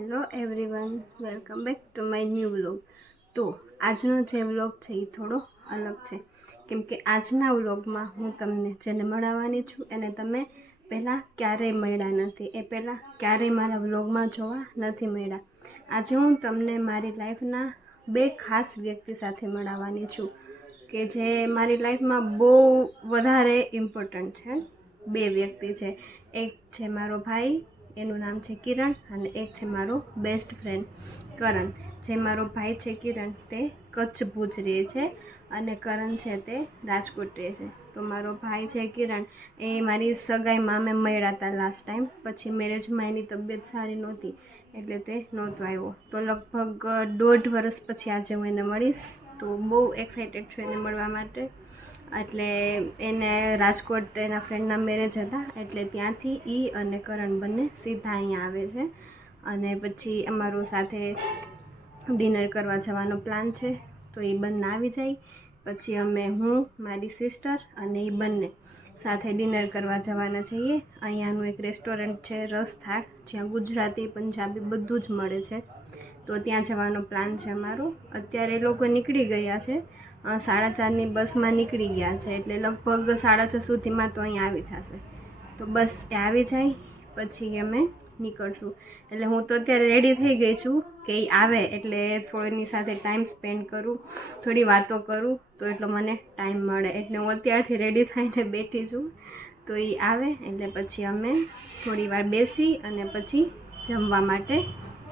Hello everyone, welcome back to my new vlog. તો આજનો જે વ્લોગ છે એ થોડો અલગ છે. કેમ કે આજના વ્લોગમાં હું તમને જેને મળવાની છું એને તમે પહેલાં ક્યારેય મળ્યા નથી. એ પહેલાં ક્યારેય મારા વ્લોગમાં જોવા નથી મળ્યા. આજે હું તમને મારી લાઈફના બે ખાસ વ્યક્તિ સાથે મળવાની છું કે જે મારી લાઈફમાં બહુ વધારે ઇમ્પોર્ટન્ટ છે. બે વ્યક્તિ છે. એક છે મારો ભાઈ એનું નામ છે કિરણ અને એક છે મારો બેસ્ટ ફ્રેન્ડ કરણ. જે મારો ભાઈ છે કિરણ, તે કચ્છ ભુજ રહે છે અને કરણ છે તે રાજકોટ રહે છે. તો મારો ભાઈ છે કિરણ, એ મારી સગાઈમાં અમે મળ્યા હતા લાસ્ટ ટાઈમ પછી મેરેજમાં એની તબિયત સારી નહોતી, એટલે તે નહોતો આવ્યો. તો લગભગ દોઢ વર્ષ પછી આજે હું એને મળીશ. તો બહુ એક્સાઇટેડ છું એને મળવા માટે. એટલે એને રાજકોટ એના ફ્રેન્ડના મેરેજ હતા, એટલે ત્યાંથી એ અને કરણ બંને સીધા અહીંયા આવે છે. અને પછી અમારું સાથે ડિનર કરવા જવાનો પ્લાન છે, તો એ બંને આવી જાય. પછી અમે હું, મારી સિસ્ટર અને એ બંને સાથે ડિનર કરવા જવાના છીએ. અહીંયાનું એક રેસ્ટોરન્ટ છે રસથાળ, જ્યાં ગુજરાતી, પંજાબી બધું જ મળે છે. તો ત્યાં જવાનો પ્લાન છે અમારો. અત્યારે એ લોકો નીકળી ગયા છે. સાડા ચારની બસમાં નીકળી ગયા છે. એટલે લગભગ સાડા છ સુધીમાં તો અહીં આવી જશે. તો બસ એ આવી જાય, પછી અમે નીકળશું. એટલે હું તો અત્યારે રેડી થઈ ગઈ છું કે એ આવે, એટલે થોડીની સાથે ટાઈમ સ્પેન્ડ કરું, થોડી વાતો કરું, તો એટલો મને ટાઈમ મળે. એટલે હું અત્યારથી રેડી થઈને બેઠી છું. તો એ આવે, એટલે પછી અમે થોડી વાર બેસી અને પછી જમવા માટે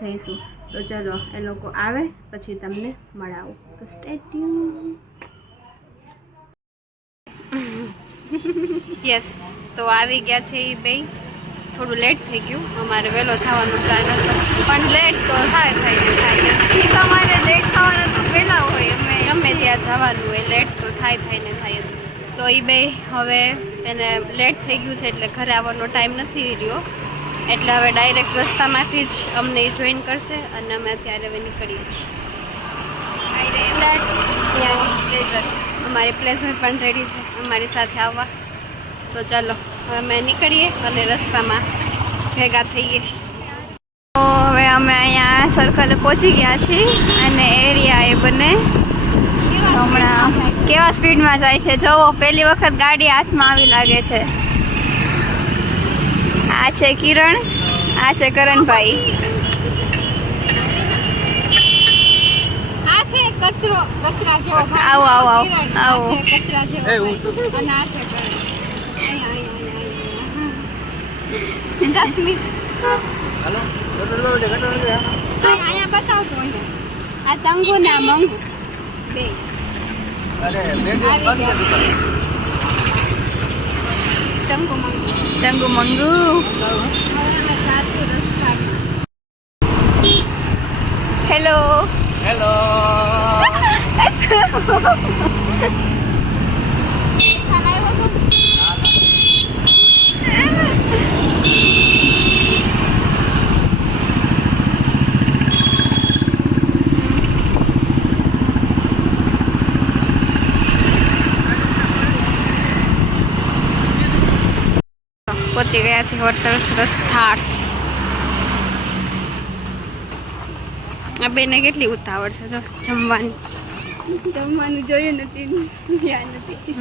જઈશું. તો ચલો એ લોકો આવે પછી તમને મળાવું. તો સ્ટેટ્યુ યસ તો આવી ગયા છે એ બે થોડું લેટ થઈ ગયું. અમારે વહેલો જવાનો પ્લાન હતો. પણ લેટ તો થાય થાય થાય. તમારે લેટ થવાનું તો પહેલાં હોય અમે ગમે ત્યાં જવાનું હોય લેટ તો થાય થાય ને થાય જ. તો એ બે હવે એને લેટ થઈ ગયું છે એટલે ઘરે આવવાનો ટાઈમ નથી રહ્યો. એટલે હવે ડાયરેક્ટ રસ્તામાંથી જ અમને જોઈન કરશે અને અમે અત્યારે હવે નીકળીએ છીએ. પ્લેઝર અમારી પ્લેઝર પણ રેડી છે. અમારી સાથે આવવા. તો ચાલો હવે અમે નીકળીએ અને રસ્તામાં ભેગા થઈએ. તો હવે અમે અહીંયા સર્કલે પહોંચી ગયા છીએ અને એરિયા એ બંને. હમણાં કેવા સ્પીડમાં જાય છે? જોવો પહેલી વખત ગાડી હાથમાં આવી લાગે છે. આ છે કિરણ આ છે કરણભાઈ. આ છે કચરો કચરા જેવો આવો, આવો, આવો, આવો. કચરા જેવો અને આ છે કરણ. અહીંયા, બતાવતો આ ચંગુ ને આ મંગુ. બે. આવી ગયા. ચંગુ મંગુ ચંગુ મંગુ હવે અમે જાશું રસ્તામાં. હેલો હેલો પહોંચી ગયા છે હોટલ રસ્થાળ. આ બેને કેટલી ઉતાવળ છે તો જમવાની. જમવાનું જોયું નથી યાદ નથી.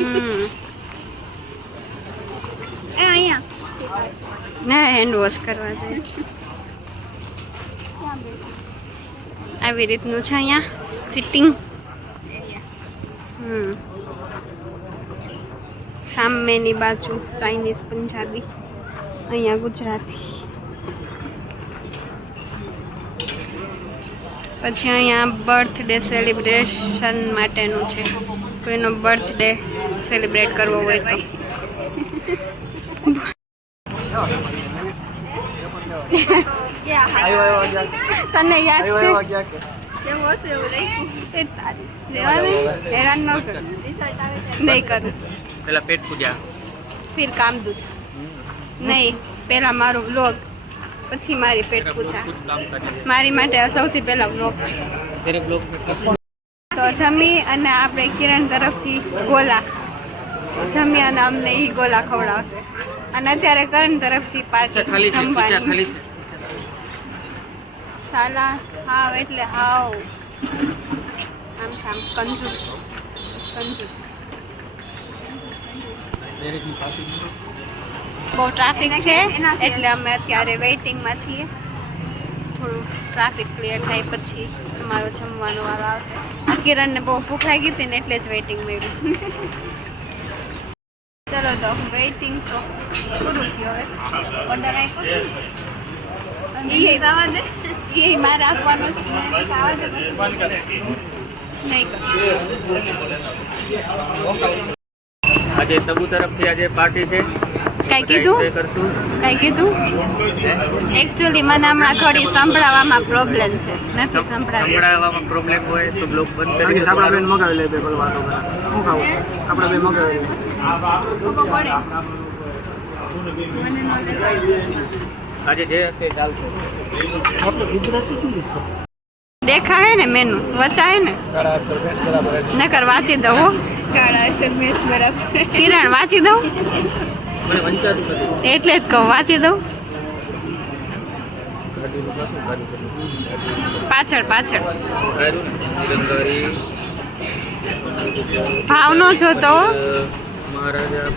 ના હેન્ડ વોશ કરવા જોઈએ. આવી રીતનું છે અહીંયા સિટિંગ સામેની બાજુ ચાઇનીઝ પંજાબી અહીંયા ગુજરાતી. પછી અહીંયા બર્થડે સેલિબ્રેશન માટેનું છે. કોઈનો બર્થડે સેલિબ્રેટ કરવો હોય તો. તને યાદ છે. હેરાન ન કર. નહીં કરું. પેલા પેટ પૂજા. ફિર કામ દૂજ. નહીં પહેલાં મારો વ્લોગ પછી મારી પેટ પૂજા. મારી માટે આ સૌથી પહેલાં વ્લોગ છે. તો જમી અને આપણે કિરણ તરફથી ગોલા. જમી અને અમને એ ગોલા ખવડાવશે. અને અત્યારે કરણ તરફથી પાર્ટી જમવાની. સાલા હાવ એટલે હાવ. આમ છે આમ કંજૂસ કંજૂસ. બહુ ટ્રાફિક છે એટલે અમે અત્યારે વેઇટિંગમાં છીએ. થોડું ટ્રાફિક ક્લિયર થાય પછી અમારો જમવાનો વારો આવશે. કિરણને બહુ ભૂખ લાગી હતી ને એટલે જ વેઇટિંગ મેળવી. ચલો તો વેઇટિંગ તો પૂરું થયું હવે. ઓર્ડર આપ્યો? એ મારે આપવાનો છે. નહીં આજે તબુ તરફથી આજે પાર્ટી છે. કાંઈ કીધું? કઈ કીધું? એકચ્યુઅલી મને હમણાં થોડી સંભળાવવામાં પ્રોબ્લેમ છે. નથી સંભળાવવામાં પ્રોબ્લેમ હોય તો બ્લોક બંધ કરી આપણા બેન મગાવી લે બે પેલો વાતો કરે શું ખાવું? આપણા બેન મગાવી લે. આજે જે હશે ચાલશે. દેખાય ને મેનુ વચાય ને? સાડા આઠસો રૂપિયા બરાબર. નકર વાંચી દઉં હો. એટલે જ કહું વાંચી દઉં? પાછળ પાછળ. ભાવ નો જોતો. મહારાજા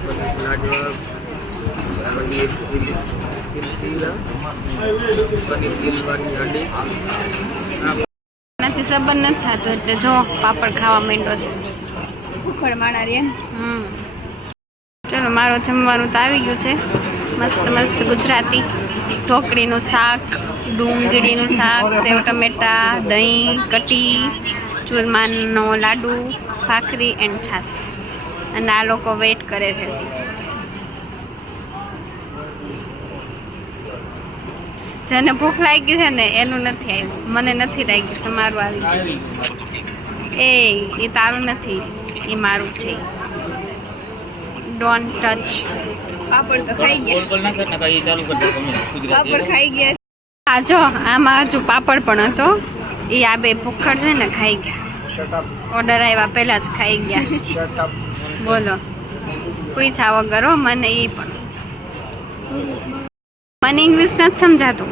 નથી સંબંધ નથી થતો એટલે જો પાપડ ખાવા માંડ્યો છે. હમ. ચલો, મારો જમવાનું તો આવી ગયું છે. મસ્ત મસ્ત ગુજરાતી ઢોકળીનું શાક, ડુંગળીનું શાક, સેવ ટમેટા, દહીં કટી ચૂરમાનો લાડુ, ભાખરી એન્ડ છાસ અને આ લોકો વેઇટ કરે છે જેને ભૂખ લાગી છે ને, એનું નથી આવ્યું. મને નથી લાગ્યું તમારું આવી ગયું. એ એ તારું નથી. એ મારું છે. ડોન્ટ ટચ પાપડ તો ખાઈ ગયા. કોલ ના કર ના કઈ ચાલુ કરી તમે ગુજરાતી ખાઈ ગયા. આ જો આમાં હજુ પાપડ પણ હતો. એ આ બે ભૂખડ છે ને ખાઈ ગયા. શટ અપ ઓર્ડર આવ્યા પહેલાં જ ખાઈ ગયા. શટ અપ બોલો. કોઈ વગર હો મને એ પણ. મને ઇંગ્લિશ નથી સમજાતું.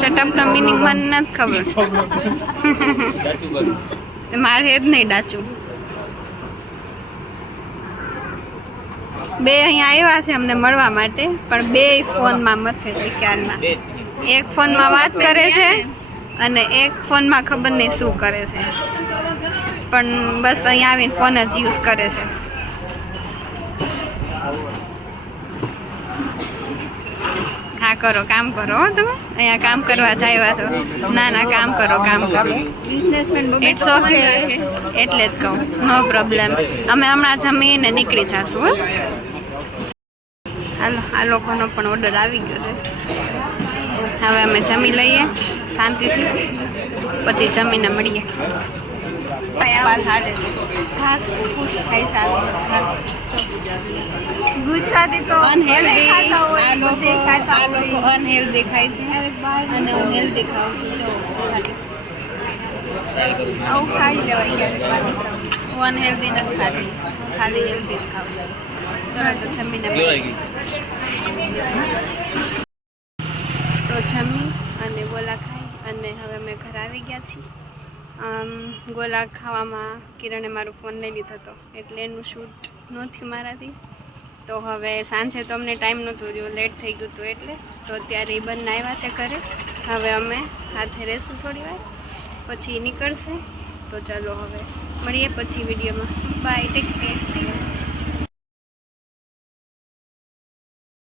શટઅપનો મિનિંગ મને નથી ખબર. મારે જ નહીં ડાચું. બે અહીંયા આવ્યા છે અમને મળવા માટે, પણ બે ફોનમાં મથે છે ક્યારમાં એક ફોનમાં વાત કરે છે અને એક ફોનમાં ખબર નહીં શું કરે છે. પણ બસ અહીંયા આવીને ફોન જ યુઝ કરે છે. હા કરો કામ કરો હો તમે. અહીંયા કામ કરવા જ આવ્યા છો. ના ના કામ કરો કામ કરો. બિઝનેસમેન ઇટ્સ ઓકે એટલે જ કહું નો પ્રોબ્લેમ અમે હમણાં જમીને નીકળી જશું હો. હાલો આ લોકોનો પણ ઓર્ડર આવી ગયો છે. હવે અમે જમી લઈએ શાંતિથી. પછી જમીને મળીએ. ગુજરાતી તો અનહેલ્ધી આ લોકો આ લોકો. અનહેલ્ધી ખાય છે અને હું હેલ્ધી ખાઉં છું. જો ખાલી આવું ખાઈ લેવાય ક્યારેક હું અનહેલ્ધી નથી ખાતી. હું ખાલી હેલ્ધી જ ખાઉં છું. ચલો તો જમીને તો જમી અને બોલા ખાઈ અને હવે અમે ઘર આવી ગયા છીએ. આમ ગોલા ખાવામાં કિરણે મારો ફોન લઈ લીધો હતો એટલે એનું શૂટ નહોતું મારાથી. તો હવે સાંજે તો અમને ટાઈમ નહોતો રહ્યો લેટ થઈ ગયું હતું એટલે. તો અત્યારે એ બંને આવ્યા છે ઘરે. હવે અમે સાથે રહેશું થોડી વાર. પછી નીકળશે. તો ચાલો હવે મળીએ પછી વિડીયોમાં. Bye take care C